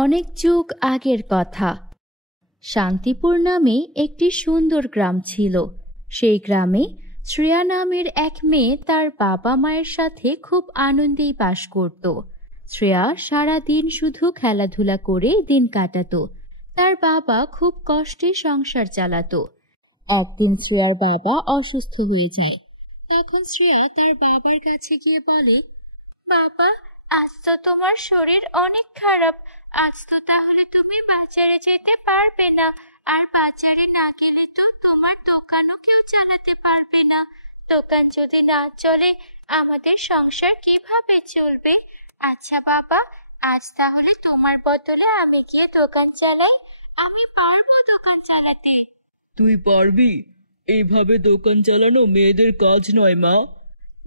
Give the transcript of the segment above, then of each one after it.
অনেক যুগ আগের কথা। শান্তিপুর নামে একটি সুন্দর গ্রাম ছিল। সেই গ্রামে শ্রেয়া নামের এক মেয়ে তার বাবা মায়ের সাথে খুব আনন্দেই বাস করত। শ্রেয়া সারা দিন শুধু খেলাধুলা করে দিন কাটাতো। তার বাবা খুব কষ্টে সংসার চালাতো। একদিন শ্রেয়ার বাবা অসুস্থ হয়ে যায়। তখন শ্রেয়া তার বাবার কাছে গিয়ে বলে, বাবা, আজ তো তোমার শরীর অনেক খারাপ। আজ তো তাহলে তুমি বাজারে যেতে পারবে না। আর বাজারে না গেলে তো তোমার দোকানও কেউ চালাতে পারবে না। দোকান যদি না চলে আমাদের সংসার কিভাবে চলবে? আচ্ছা বাবা, আজ তাহলে তোমার বদলে আমি গিয়ে দোকান চালাই। আমি পারবো দোকান চালাতে। তুই পারবি? এইভাবে দোকান চালানো মেয়েদের কাজ নয় মা।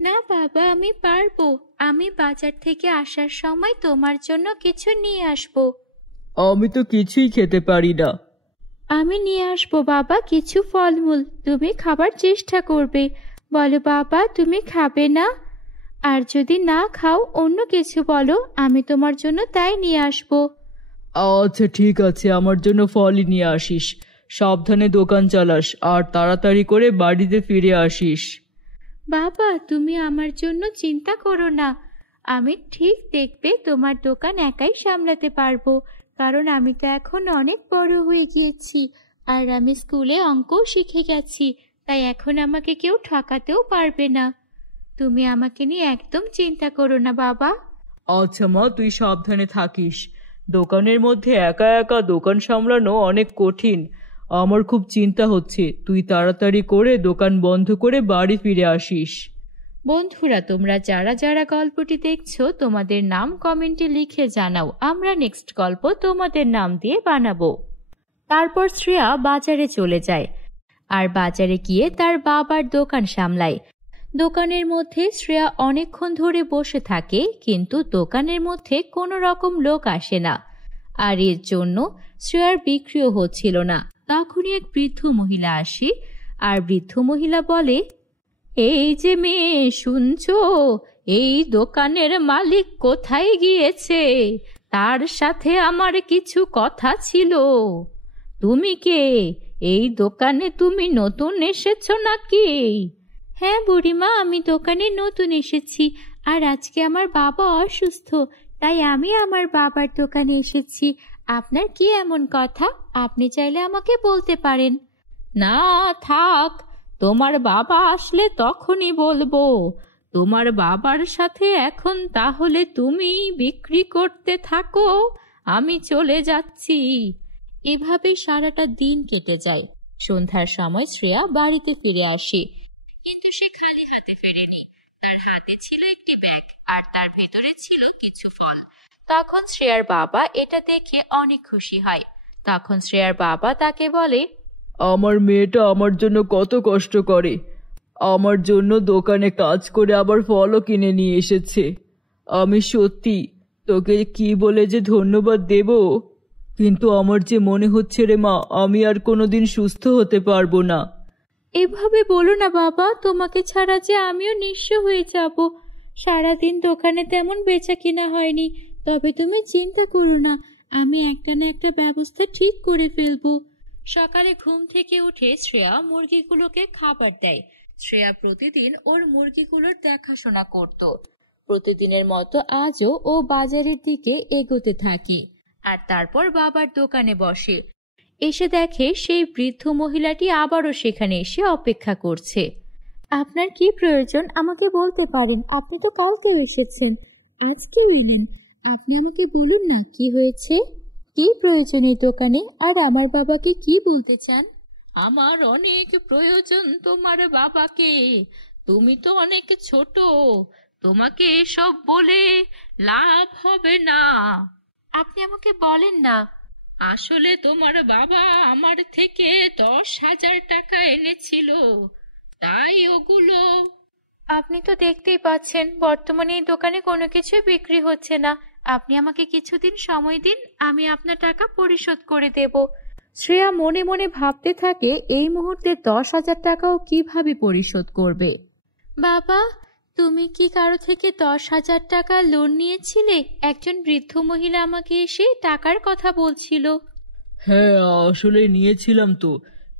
না বাবা, আমি পারবো। আমি বাজার থেকে আসার সময় তোমার জন্য কিছু নিয়ে আসবো। আমি তো কিছুই খেতে পারি না। আমি নিয়ে আসবো বাবা কিছু ফলমূল, তুমি খাবার চেষ্টা করবে। বলো বাবা, তুমি খাবে না? আর যদি না খাও অন্য কিছু বলো, আমি তোমার জন্য তাই নিয়ে আসবো। আচ্ছা ঠিক আছে, আমার জন্য ফলই নিয়ে আসিস। সাবধানে দোকান চালাস আর তাড়াতাড়ি করে বাড়িতে ফিরে আসিস। বাবা, তুমি আমার জন্য চিন্তা করো না। আমি ঠিক দেখবে তোমার দোকান একাই সামলাতে পারবো। কারণ আমি তো এখন অনেক বড় হয়ে গিয়েছি। আর আমি স্কুলে অঙ্কও শিখে গেছি। তাই এখন আমাকে কেউ ঠকাতেও পারবে না। তুমি আমাকে নিয়ে একদম চিন্তা করো না বাবা। আচ্ছা মা, তুই সাবধানে থাকিস। দোকানের মধ্যে একা একা দোকান সামলানো অনেক কঠিন। আমার খুব চিন্তা হচ্ছে। তুই তাড়াতাড়ি করে দোকান বন্ধ করে বাড়ি ফিরে আসিস। বন্ধুরা, তোমরা যারা যারা গল্পটি দেখছো তোমাদের নাম কমেন্টে লিখে জানাও। আমরা নেক্সট গল্প তোমাদের নাম দিয়ে বানাবো। তারপর শ্রেয়া বাজারে চলে যায় আর বাজারে গিয়ে তার বাবার দোকান সামলায়। দোকানের মধ্যে শ্রেয়া অনেকক্ষণ ধরে বসে থাকে, কিন্তু দোকানের মধ্যে কোনো রকম লোক আসে না। আর এর জন্য শ্রেয়ার বিক্রিও হচ্ছিল না। তখনই এক বৃদ্ধ মহিলা আসে আর বৃদ্ধ মহিলা বলে, এই যে মেয়ে, শুনছো? এই দোকানের মালিক কোথায় গিয়েছে? তার সাথে আমার কিছু কথা ছিল। তুমি কে? এই দোকানে তুমি নতুন এসেছো নাকি? হ্যাঁ বুড়িমা, আমি দোকানে নতুন এসেছি। আর আজকে আমার বাবা অসুস্থ, তাই আমি আমার বাবার দোকানে এসেছি। আপনার কি এমন কথা? আপনি চাইলে আমাকে বলতে পারেন। না থাক, তোমার বাবা আসলে তখনই বলবো। তোমার বাবার সাথে এখন তাহলে তুমি বিক্রি করতে থাকো, আমি চলে যাচ্ছি। এভাবে সারাটা দিন কেটে যায়। সন্ধ্যার সময় শ্রেয়া বাড়িতে ফিরে আসে, কিন্তু সে খালি হাতে ফেরেনি। তার হাতে ছিল একটি ব্যাগ আর তার ভেতরে ছিল কিছু ফল। তখন শ্রেয়ার বাবা এটা দেখে অনেক খুশি হয়। তখন শ্রেয়ার বাবা তাকে বলে, আমার মেয়েটা আমার জন্য কত কষ্ট করে। আমার জন্য দোকানে কাজ করে আবার ফলও কিনে নিয়ে এসেছে। আমি সত্যি তোকে কি বলে যে ধন্যবাদ দেব। কিন্তু আমার যে মনে হচ্ছে রে মা, আমি আর কোনোদিন সুস্থ হতে পারবো না। এভাবে বলো না বাবা, তোমাকে ছাড়া যে আমিও নিঃস্ব হয়ে যাব। সারাদিন দোকানে তেমন বেচা কিনা হয়নি। তবে তুমি চিন্তা করো না, আমি একটা না একটা ব্যবস্থা ঠিক করে ফেলবো। সকালে ঘুম থেকে উঠে শ্রেয়া মুরগিগুলোকে খাবার দেয়। শ্রেয়া প্রতিদিন ওর মুরগিগুলোর দেখাশোনা করত। প্রতিদিনের মতো আজও ও বাজারের দিকে এগোতে থাকে আর তারপর বাবার দোকানে বসে। এসে দেখে সেই বৃদ্ধ মহিলাটি আবারও সেখানে এসে অপেক্ষা করছে। আপনার কি প্রয়োজন আমাকে বলতে পারেন। আপনি তো কালকেও এসেছেন, আজকেও এলেন। আপনি আমাকে বলুন না কি হয়েছে, কি প্রয়োজন এই দোকানে, আর আমার বাবাকে কি বলতে চান? আমার অনেক প্রয়োজন তোমার বাবাকে। তুমি তো অনেক ছোট, তোমাকে এসব বলে লাভ হবে না। আপনি আমাকে বলেন না। আসলে তোমার বাবা আমার থেকে 10,000 টাকা এনেছিল, তাই ওগুলো। আপনি তো দেখতেই পাচ্ছেন বর্তমানে এই দোকানে কোনো কিছু বিক্রি হচ্ছে না। আপনি আমাকে কিছুদিন সময় দিন, আমি আপনার টাকা পরিশোধ করে দেব। শ্রেয়া মনে মনে ভাবতে থাকে এই মুহূর্তে 10,000 টাকাও কিভাবে পরিশোধ করবে। বাবা, তুমি কি কারো থেকে 10,000 টাকা লোন নিয়েছিলে? একজন বৃদ্ধ মহিলা আমাকে এসে টাকার কথা বলছিল। হ্যাঁ, আসলে নিয়েছিলাম তো,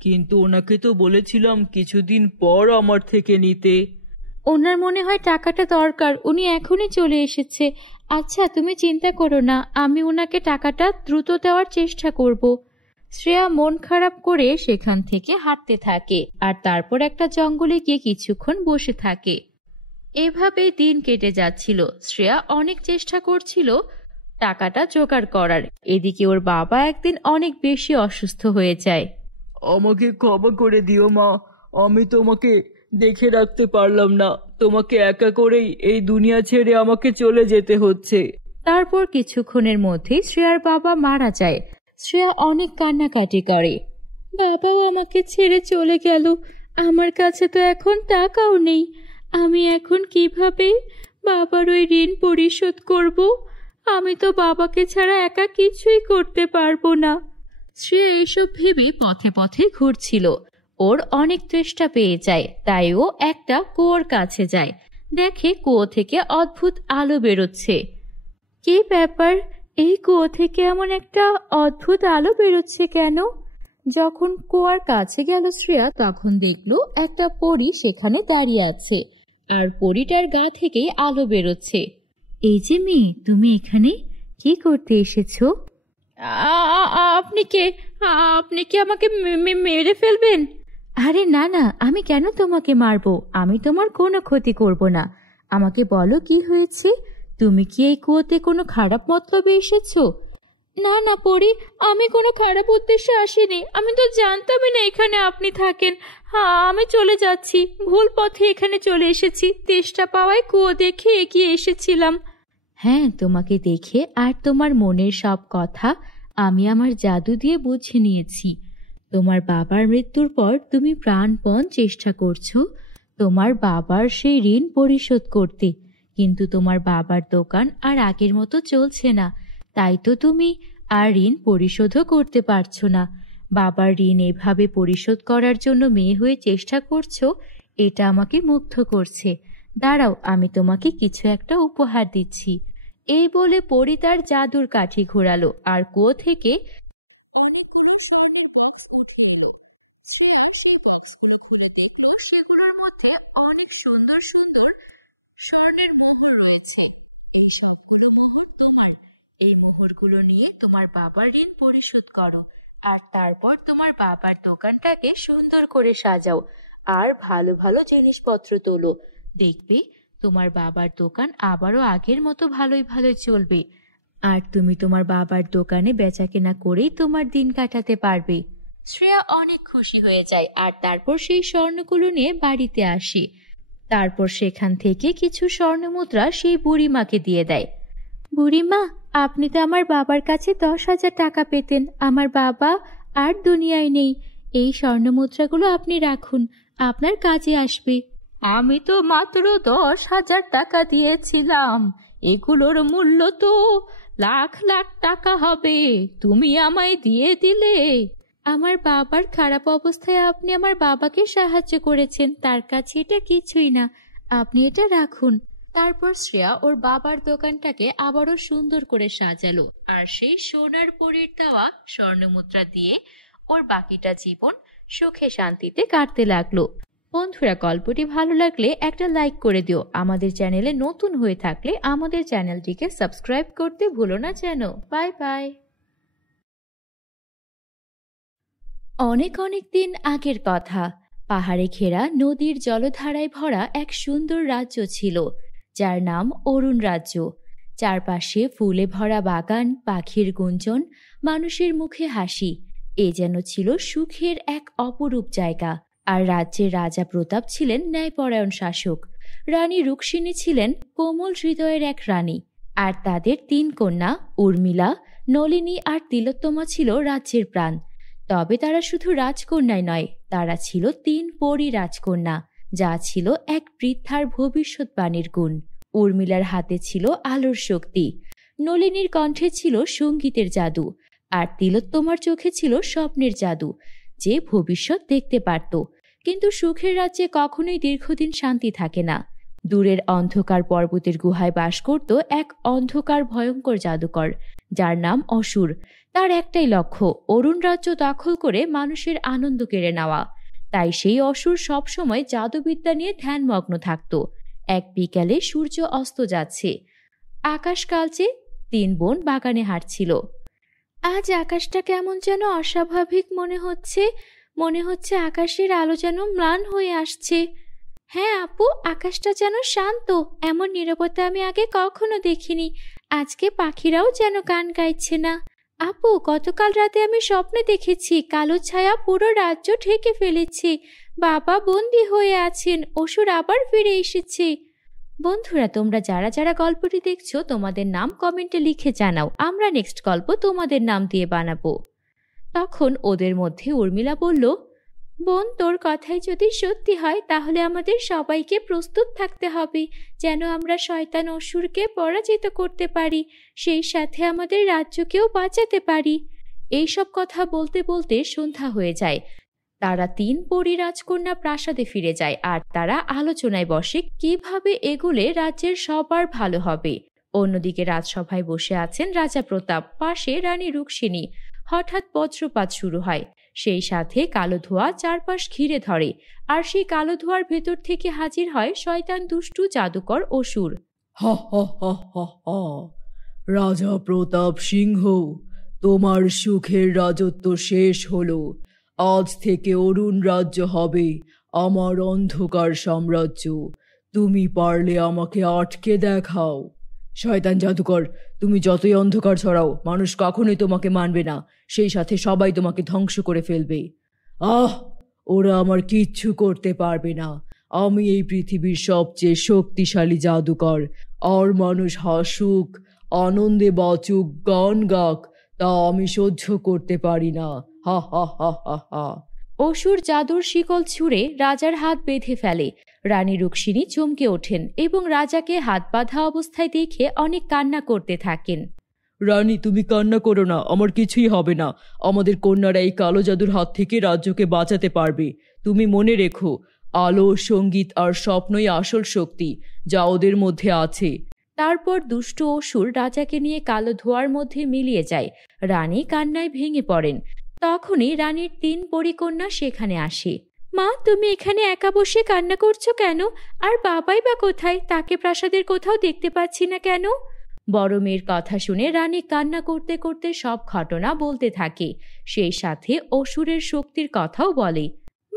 কিন্তু ওনাকে তো বলেছিলাম কিছুদিন পর আমার থেকে নিতে। ওনার মনে হয় টাকাটা দরকার, উনি এখনই চলে এসেছে। আচ্ছা, তুমি চিন্তা করো না, আমি ওনাকে টাকাটা দ্রুত দেওয়ার চেষ্টা করব। শ্রেয়া মন খারাপ করে সেখান থেকে হাঁটতে থাকে আর তারপর একটা জঙ্গলে গিয়ে কিছুক্ষণ বসে থাকে। এভাবেই দিন কেটে যাচ্ছিল। শ্রেয়া অনেক চেষ্টা করছিল টাকাটা জোগাড় করার। এদিকে ওর বাবা একদিন অনেক বেশি অসুস্থ হয়ে যায়। আমাকে ক্ষমা করে দিও মা, আমি তোমাকে দেখে রাখতে পারলাম না। তোমাকে একা করেই এই দুনিয়া ছেড়ে আমাকে চলে যেতে হচ্ছে। তারপর কিছুক্ষণের মধ্যেই শ্রেয়ার বাবা মারা যায়। শ্রেয়া অনেক কান্নাকাটি করে। বাবাও আমাকে ছেড়ে চলে গেল, আমার কাছে তো এখন টাকাও নেই। আমি এখন কিভাবে বাবার ওই ঋণ পরিশোধ করব? আমি তো বাবাকে ছাড়া একা কিছুই করতে পারবো না। শ্রেয়া এইসব ভেবে পথে পথে ঘুরছিল। ওর অনেক তেষ্টা পেয়ে যায়, তাই ও একটা কুয়োর কাছে যায়। দেখে কুয়ো থেকে অদ্ভুত আলো বেরোচ্ছে। কি ব্যাপার, এই কুয়ো থেকে এমন একটা অদ্ভুত আলো বেরোচ্ছে কেন? যখন কুয়ার কাছে গেল শ্রেয়া, তখন দেখলো একটা পরী সেখানে দাঁড়িয়ে আছে আর পরীটার গা থেকেই আলো বেরোচ্ছে। এই যে মেয়ে, তুমি এখানে কি করতে এসেছো? আপনি কে? আপনি কি আমাকে মেরে ফেলবেন? আরে না না, আমি কেন তোমাকে মারবো? আমি তোমার কোনো ক্ষতি করব না। আমাকে বলো কি হয়েছে? তুমি কি এই কুয়োতে কোনো খারাপ মতলবে এসেছো? না না পরি, আমি কোনো খারাপ উদ্দেশ্যে আসিনি। আমি তো জানতামই না এখানে আপনি থাকেন। হ্যাঁ, আমি চলে যাচ্ছি, ভুল পথে এখানে চলে এসেছি। তেষ্টা পাওয়ায় কুয়ো দেখে এগিয়ে এসেছিলাম। হ্যাঁ, তোমাকে দেখে আর তোমার মনের সব কথা আমি আমার জাদু দিয়ে বুঝে নিয়েছি। তোমার বাবার মৃত্যুর পর তুমি প্রাণপণ চেষ্টা করছো তোমার বাবার সেই ঋণ পরিশোধ করতে, কিন্তু তোমার বাবার দোকান আর আগের মতো চলছে না, তাই তো তুমি আর ঋণ পরিশোধও করতে পারছো না। বাবার ঋণ এভাবে পরিশোধ করার জন্য মেয়ে হয়ে চেষ্টা করছো, এটা আমাকে মুগ্ধ করছে। দাঁড়াও, আমি তোমাকে কিছু একটা উপহার দিচ্ছি। এই বলে পরী তার জাদুর কাঠি ঘোরালো আর কুয়ো থেকে সেগুলোর মধ্যে অনেক সুন্দর সুন্দর স্বর্ণের মোহর রয়েছে। এই সবগুলো মোহর তোমার। এই মোহরগুলো নিয়ে তোমার বাবার ঋণ পরিশোধ করো আর তারপর তোমার বাবার দোকানটাকে সুন্দর করে সাজাও আর ভালো ভালো জিনিসপত্র তোলো। দেখবে তোমার বাবার দোকান আবারও আগের মতো ভালোই ভালোই চলবে আর তুমি তোমার বাবার দোকানে বেচাকেনা করেই তোমার দিন কাটাতে পারবে। শ্রেয়া অনেক খুশি হয়ে যায় আর তারপর সেই স্বর্ণগুলো নিয়ে বাড়িতে আসে। তারপর সেখান থেকে কিছু স্বর্ণমুদ্রা সেই বুড়িমাকে দিয়ে দেয়। বুড়িমা, আপনি তো আমার বাবার কাছে 10,000 টাকা পেতেন। আমার বাবা আর দুনিয়ায় নেই। এই স্বর্ণমুদ্রাগুলো আপনি রাখুন, আপনার কাজে আসবে। আমি তো মাত্র 10,000 টাকা দিয়েছিলাম, এগুলোর মূল্য তো লাখ লাখ টাকা হবে। তুমি আমায় দিয়ে দিলে। আমার বাবার খারাপ অবস্থায় আপনি আমার বাবাকে সাহায্য করেছেন, তার কাছে এটা কিছুই না। আপনি এটা রাখুন। তারপর শ্রেয়া ওর বাবার দোকানটাকে আবারও সুন্দর করে সাজালো আর সেই সোনার পরীর দেওয়া স্বর্ণমুদ্রা দিয়ে ওর বাকিটা জীবন সুখে শান্তিতে কাটতে লাগলো। বন্ধুরা, গল্পটি ভালো লাগলে একটা লাইক করে দিও। আমাদের চ্যানেলে নতুন হয়ে থাকলে আমাদের চ্যানেলটিকে সাবস্ক্রাইব করতে ভুলো না যেন। Bye bye. অনেক অনেক দিন আগের কথা, পাহাড়ে ঘেরা নদীর জলধারায় ভরা এক সুন্দর রাজ্য ছিল, যার নাম অরুণ রাজ্য। চারপাশে ফুলে ভরা বাগান, পাখির গুঞ্জন, মানুষের মুখে হাসি। এ যেন ছিল সুখের এক অপরূপ জায়গা। আর রাজ্যের রাজা প্রতাপ ছিলেন ন্যায়পরায়ণ শাসক। রানী রুক্মিণী ছিলেন কোমল হৃদয়ের এক রানী। আর তাদের 3 কন্যা উর্মিলা, নলিনী আর তিলোত্তমা ছিল রাজ্যের প্রাণ। তবে তারা শুধু রাজকন্যাই নয়, তারা ছিল 3 পরী রাজকন্যা, যা ছিল এক বৃদ্ধার ভবিষ্যৎবাণীর গুণ। উর্মিলার হাতে ছিল আলোর শক্তি, নলিনীর কণ্ঠে ছিল সঙ্গীতের জাদু, আর তিলোত্তমার চোখে ছিল স্বপ্নের জাদু, যে ভবিষ্যৎ দেখতে পারত। কিন্তু সুখের রাজ্যে কখনোই দীর্ঘদিন শান্তি থাকে না। দূরের অন্ধকার পর্বতের গুহায় বাস করত এক অন্ধকার ভয়ঙ্কর জাদুকর, যার নাম অসুর। তার একটাই লক্ষ্য অরুণ রাজ্য দখল করে মানুষের আনন্দ কেড়ে নেওয়া। তাই সেই অসুর সবসময় জাদুবিদ্যা নিয়ে ধ্যানমগ্ন থাকত। এক বিকালে সূর্য অস্ত যাচ্ছে, আকাশ কালচে। তিন বোন বাগানে হাঁটছিল। আজ আকাশটা কেমন যেন অস্বাভাবিক মনে হচ্ছে আকাশের আলো যেন ম্লান হয়ে আসছে। হ্যাঁ আপু, আকাশটা যেন শান্ত, এমন নীরবতা আমি আগে কখনো দেখিনি। আজকে পাখিরাও যেন গান গাইছে না। আপু, গতকাল রাতে আমি স্বপ্নে দেখেছি কালো ছায়া পুরো রাজ্য ঢেকে ফেলেছে। বাবা বন্দী হয়ে আছেন, অসুর আবার ফিরে এসেছে। বন্ধুরা, তোমরা যারা যারা গল্পটি দেখছো তোমাদের নাম কমেন্টে লিখে জানাও, আমরা নেক্সট গল্প তোমাদের নাম দিয়ে বানাবো। তখন ওদের মধ্যে উর্মিলা বলল, বোন, তোর কথাই যদি সত্যি হয় তাহলে আমাদের সবাইকে প্রস্তুত থাকতে হবে, যেন আমরা শয়তান অসুরকে পরাজিত করতে পারি, সেই সাথে আমাদের রাজ্যকেও বাঁচাতে পারি। এইসব কথা বলতে বলতে সন্ধ্যা হয়ে যায়। তারা তিন পরী রাজকন্যা প্রাসাদে ফিরে যায় আর তারা আলোচনায় বসে কিভাবে এগুলে রাজ্যের সবার ভালো হবে। অন্যদিকে রাজসভায় বসে আছেন রাজা প্রতাপ, পাশে রানী রুক্মিণী। হঠাৎ বজ্রপাত শুরু হয়, সেই সাথে কালো ধোঁয়া চারপাশ ঘিরে ধরে, আর সেই কালো ধোঁয়ার ভেতর থেকে হাজির হয় শয়তান দুষ্টু জাদুকর অসুর। হা হা হা হা হা। রাজা প্রতাপ সিংহ, তোমার সুখের রাজত্ব শেষ হলো। আজ থেকে অরুণ রাজ্য হবে আমার অন্ধকার সাম্রাজ্য। তুমি পারলে আমাকে আটকে দেখাও। শয়তান জাদুকর, তুমি যতই অন্ধকার ছড়াও মানুষ কখনোই তোমাকে মানবে না, সেই সাথে সবাই তোমাকে ধ্বংস করে ফেলবে। আহ, ওরা আমার কিচ্ছু করতে পারবে না। আমি এই পৃথিবীর সবচেয়ে শক্তিশালী জাদুকর। আর মানুষ হাসুক, আনন্দে বাঁচুক, গান গাক, তা আমি সহ্য করতে পারি না। হা হা হা হা হা। অসুর জাদুর শিকল ছুঁড়ে রাজার হাত বেঁধে ফেলে। রানী রুক্মিণী চমকে ওঠেন এবং রাজাকে হাত বাঁধা অবস্থায় দেখে অনেক কান্না করতে থাকেন। রানী, তুমি কান্না করো না, আমার কিছুই হবে না। আমাদের কন্যারা এই কালো জাদুর হাত থেকে রাজ্যকে বাঁচাতে পারবে। তুমি মনে রেখো, আলো, সঙ্গীত আর স্বপ্নই আসল শক্তি যা ওদের মধ্যে আছে। তারপর দুষ্ট অসুর রাজাকে নিয়ে কালো ধোঁয়ার মধ্যে মিলিয়ে যায়। রানী কান্নায় ভেঙে পড়েন। তখনই রানীর তিন পরিকন্যা সেখানে আসে। মা, তুমি এখানে একা বসে কান্না করছো কেন? আর বাবাই বা কোথায়? তাকে প্রাসাদের কোথাও দেখতে পাচ্ছি না কেন? বড় মেয়ের কথা শুনে রানী কান্না করতে করতে সব ঘটনা বলতে থাকে, সেই সাথে অসুরের শক্তির কথাও বলে।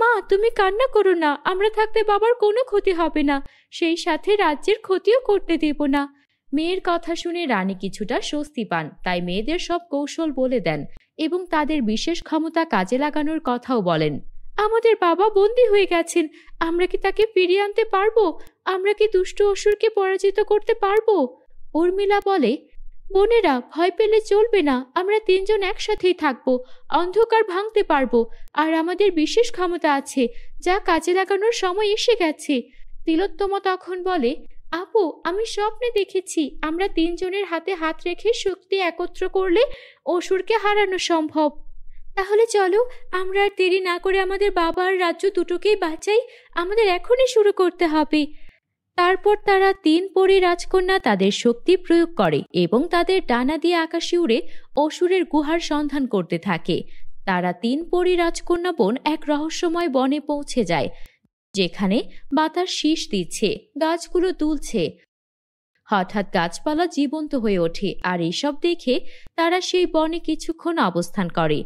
মা, তুমি কান্না করো না, আমরা থাকতে বাবার কোনো ক্ষতি হবে না, সেই সাথে রাজ্যের ক্ষতিও করতে দেব না। মেয়ের কথা শুনে রানী কিছুটা স্বস্তি পান, তাই মেয়েদের সব কৌশল বলে দেন এবং তাদের বিশেষ ক্ষমতা কাজে লাগানোর কথাও বলেন। আমাদের বাবা বন্দী হয়ে গেছেন, আমরা কি তাকে ফিরিয়ে আনতে পারবো? আমরা কি দুষ্ট অসুরকে পরাজিত করতে পারবো? উর্মিলা বলে, বোনেরা, ভয় পেলে চলবে না, আমরা তিনজন একসাথেই থাকবো, অন্ধকার ভাঙতে পারবো, আর আমাদের বিশেষ ক্ষমতা আছে যা কাজে লাগানোর সময় এসে গেছে। তিলোত্তমা তখন বলে, আপু, আমি স্বপ্নে দেখেছি আমরা তিনজনের হাতে হাত রেখে শক্তি একত্র করলে অসুরকে হারানো সম্ভব। তাহলে চলো, আমরা আর দেরি না করে আমাদের বাবা আর রাজ্য দুটোকেই বাঁচাই। আমাদের এখনই শুরু করতে হবে। তারপর তারা তিন পরী রাজকন্যা তাদের শক্তি প্রয়োগ করে এবং তাদের ডানা দিয়ে আকাশে উড়ে অসুরের গুহার সন্ধান করতে থাকে। তারা তিন পরী রাজকন্যা বোন এক রহস্যময় বনে পৌঁছে যায়, যেখানে বাতাস শীষ দিচ্ছে, গাছগুলো দুলছে। হঠাৎ গাছপালা জীবন্ত হয়ে ওঠে, আর এসব দেখে তারা সেই বনে কিছুক্ষণ অবস্থান করে।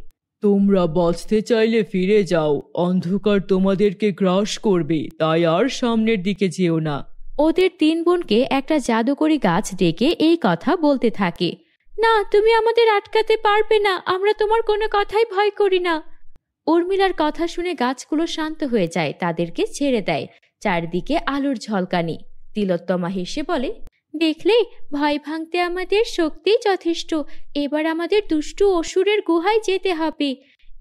তোমরা বাঁচতে চাইলে ফিরে যাও, অন্ধকার তোমাদেরকে গ্রাস করবে, তাই আর সামনের দিকে যেও না। ওদের তিন বোনকে একটা জাদুকরি গাছ ডেকে এই কথা বলতে থাকে। না, তুমি আমাদের আটকাতে পারবে না, আমরা তোমার কোনো কথাই ভয় করি না। উর্মিলার কথা শুনে গাছগুলো শান্ত হয়ে যায়, তাদেরকে ছেড়ে দেয়। চারিদিকে আলোর ঝলকানি। তিলোত্তমা হেসে বলে, দেখলে, ভয় ভাঙতে আমাদের শক্তি যথেষ্ট। এবার আমাদের দুষ্টু অসুরের গুহায় যেতে হবে।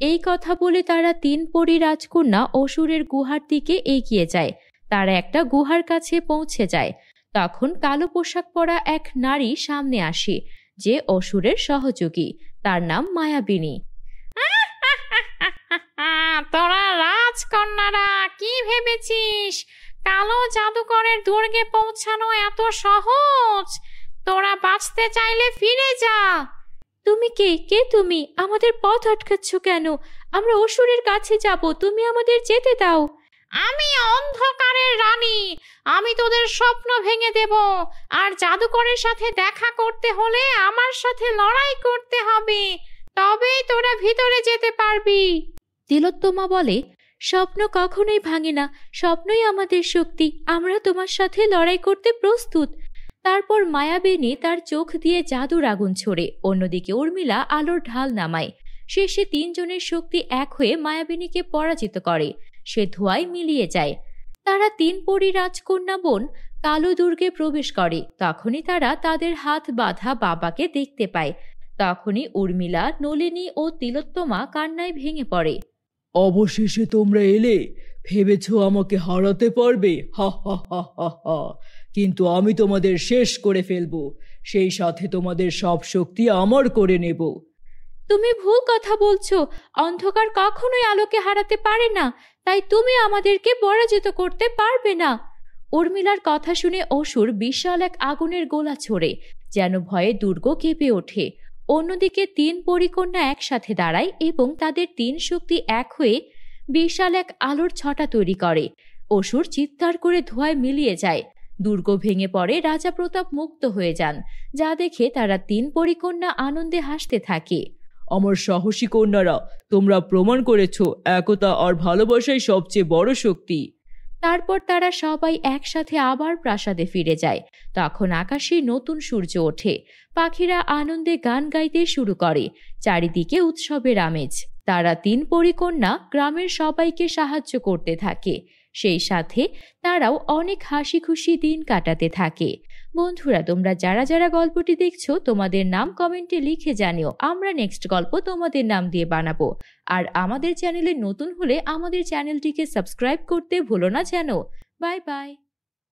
এই কথা বলে তারা তিন পরী রাজকন্যা অসুরের গুহার দিকে এগিয়ে যায়। তারা একটা গুহার কাছে পৌঁছে যায়। তখন কালো পোশাক পরা এক নারী সামনে আসে, যে অসুরের সহযোগী। তার নাম মায়াবিনী। তোরা রাজকন্যারা কি ভেবেছিস কালো জাদুকরের দুর্গে পৌঁছানো এত সহজ? তোরা বাঁচতে চাইলে ফিরে যা। তুমি কে তুমি? আমাদের পথ আটকাচ্ছ কেন? আমরা অসুরের কাছে যাব, তুমি আমাদের যেতে দাও। আমি অন্ধকারের রানী, আমি তোদের স্বপ্ন ভেঙে দেব। আর জাদুকরের সাথে দেখা করতে হলে আমার সাথে লড়াই করতে হবে, তবেই তোরা ভিতরে যেতে পারবি। তিলোত্তমা বলে, স্বপ্ন কখনোই ভাঙে না, স্বপ্নই আমাদের শক্তি, আমরা তোমার সাথে লড়াই করতে প্রস্তুত। তারপর মায়াবিনী তার চোখ দিয়ে জাদুর আগুন ছোড়ে, অন্যদিকে উর্মিলা আলোর ঢাল নামায়। শেষে তিনজনের শক্তি এক হয়ে মায়াবিনীকে পরাজিত করে, সে ধোঁয়ায় মিলিয়ে যায়। তারা তিন পরী রাজকন্যা বোন কালো দুর্গে প্রবেশ করে। তখনই তারা তাদের হাত বাঁধা বাবাকে দেখতে পায়। তখনই উর্মিলা, নলিনী ও তিলোত্তমা কান্নায় ভেঙে পড়ে। অবশেষে তোমরা এলে, ভেবেছ আমাকে হারাতে পারবে? হা হা হা হা হা। কিন্তু আমি তোমাদের শেষ করে ফেলবো, সেই সাথে তোমাদের সব শক্তি আমার করে নেব। তুমি ভুল কথা বলছো, অন্ধকার কখনোই আলোকে হারাতে পারে না, তাই তুমি আমাদেরকে পরাজিত করতে পারবে না। উর্মিলার কথা শুনে অসুর বিশাল এক আগুনের গোলা ছোড়ে, যেন ভয়ে দুর্গ কেঁপে ওঠে। অন্যদিকে তিন পরিকন্যা একসাথে দাঁড়ায় এবং তাদের তিন শক্তি এক হয়ে বিশাল এক আলোর ছটা তৈরি করে। অসুর চিৎকার করে ধোঁয়ায় মিলিয়ে যায়। দুর্গ ভেঙে পড়ে, রাজা প্রতাপ মুক্ত হয়ে যান, যা দেখে তারা তিন পরিকন্যা আনন্দে হাসতে থাকে। আমার সাহসী কন্যারা, তোমরা প্রমাণ করেছ একতা আর ভালোবাসাই সবচেয়ে বড় শক্তি। তারপর তারা সবাই একসাথে আবার প্রাসাদে ফিরে যায়। তখন আকাশে নতুন সূর্য ওঠে, পাখিরা আনন্দে গান গাইতে শুরু করে, চারিদিকে উৎসবের আমেজ। তারা তিন পরিকন্যা গ্রামের সবাইকে সাহায্য করতে থাকে, সেই সাথে তারাও অনেক হাসি খুশি দিন কাটাতে থাকে। বন্ধুরা, তোমরা যারা যারা গল্পটি দেখছো, তোমাদের নাম কমেন্টে লিখে জানিও, আমরা নেক্সট গল্প তোমাদের নাম দিয়ে বানাবো। আর আমাদের চ্যানেলে নতুন হলে আমাদের চ্যানেলটিকে সাবস্ক্রাইব করতে ভুলো না যেন। Bye bye.